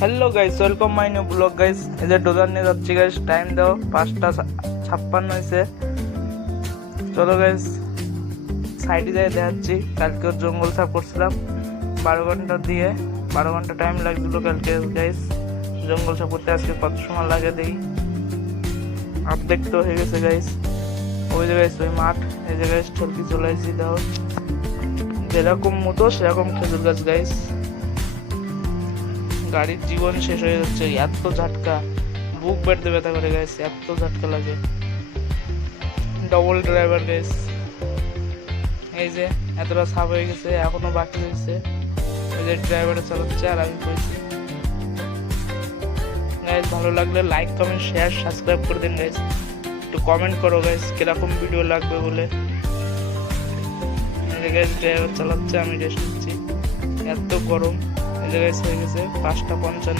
Hello guys, welcome my new blog guys. এই যে dozer নিয়ে যাচ্ছি গাইস, টাইম দাও 5:56 হয়েছে। চলো গাইস সাইডে যাই দেখাচ্ছি। কালকে জঙ্গল সাফ করছিলাম 12 ঘন্টা টাইম লাগছিল কালকে গাইস জঙ্গল সাফ করতে। আজকে কত সময় লাগে দেখি। অর্ধেক তো হয়ে গেছে গাইস। ওই যে গাইস ওই মাঠ, এই যে গাইস ঠলকি চলে আসছি। দেখো যেরকম মতো সেরকম খেজুর গাছ গাইস। গাড়ির জীবন শেষ হয়ে যাচ্ছে, এত ঝাটকা, বুক বেড়তে ব্যথা করে গাইস, এত ঝাটকা লাগে। Double driver guys. এই যে এতটা সাফ হয়ে গেছে, এখনো বাকি হয়েছে। এই যে ড্রাইভারে চালাচ্ছে আর আমি কইছি। গাইস ভালো লাগলে লাইক কমেন্ট শেয়ার সাবস্ক্রাইব করে দিন গাইস। একটু কমেন্ট করো গাইস কিরকম ভিডিও লাগবে বলে। এই যে গাইস ড্রাইভার চালাচ্ছে, আমি রেস্ট নিচ্ছি, এত গরম। এই যে গাইস হয়ে গেছে 5:55।